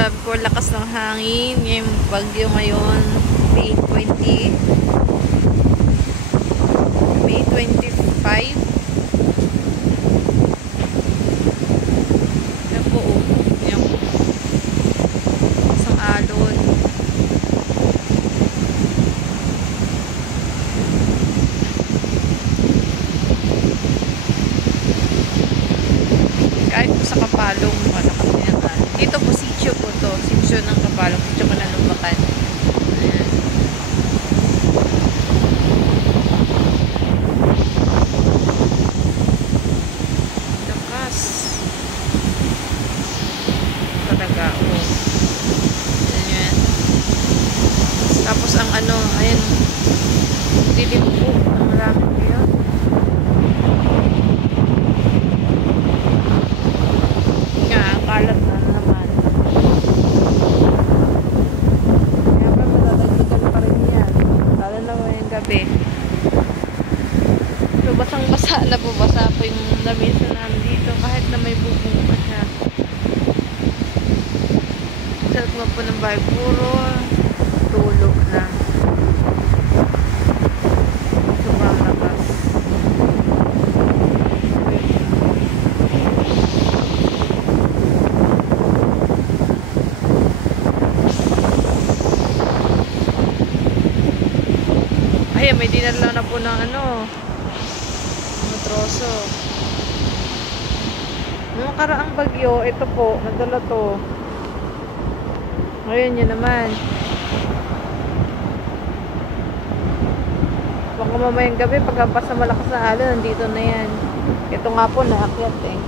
Sabi ko, lakas ng hangin. Yung bagyo ngayon, May 20. May 25. Yan po, yung isang alon. Kahit po sa Kapalong, malakas din ang alon. Dito po, sitio po to. Sitio ng Kapalong. Sitio ko na Lumbakan. Ayan. Lakas. Talaga, oh. Ayan. Tapos ang ano, ayan. Dilim po. Ang marami po yun. Nga, kalat na naman. Kaya pa matatagpikan pa rin yan. Lalo na ngayong gabi. So, basang-basa na po. Basa po yung lamesa namin dito. Kahit na may bubong pa siya. Sarap nga po ng bahay. Puro tulog na. Sobrang lakas. Ay, may dinala na po ng ano, mga troso. Nung karaang bagyo, ito po, nadala to. Ngayon yun naman. Baka mamayang gabi, pagkampas na malakas na alon, nandito na yan. Ito nga po, naakyat eh.